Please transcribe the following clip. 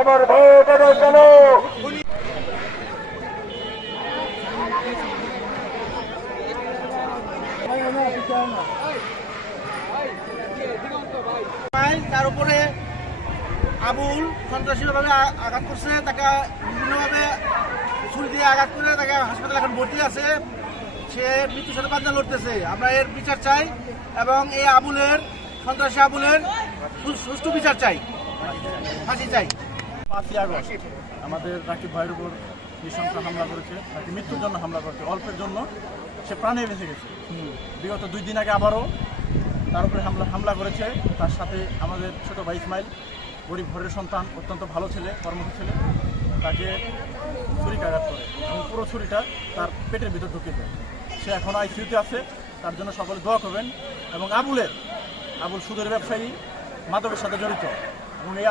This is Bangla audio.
আমার ভয় দাদা কেন? তার উপরে আবুল সন্ত্রাসীভাবে আঘাত করছে, তাকে বিভিন্নভাবে ছুরি দিয়ে আঘাত করে তাকে হাসপাতালে এখন ভর্তি আছে। সে মৃত্যুর সাথে পাঞ্জা লড়তেছে। আমরা এর বিচার চাই এবং এই আবুলের, সন্ত্রাসী আবুলের সুষ্ঠু বিচার চাই। ফাঁসি চাই। পাঁচই আগস্ট আমাদের রাকিব ভাইয়ের উপর নৃশংস হামলা করেছে তাকে মৃত্যুর জন্য হামলা করেছে, অল্পের জন্য। সে প্রাণে বেঁচে গেছে। বিগত দুই দিন আগে আবারও তার উপরে হামলা হামলা করেছে। তার সাথে আমাদের ছোট ভাই ইসমাইল গরিব ঘরের সন্তান, অত্যন্ত ভালো ছেলে কর্মঠ ছেলে, তাকে ছুরিকাঘাত করে। এবং পুরো ছুরিটা তার পেটের ভিতর ঢুকিয়ে দেয়। সে এখন আইসিউতে আছে, তার জন্য সকলে দোয়া করবেন। এবং আবুলের, আবুল সুদের ব্যবসায়ী মাদকের সাথে জড়িত। এবং এই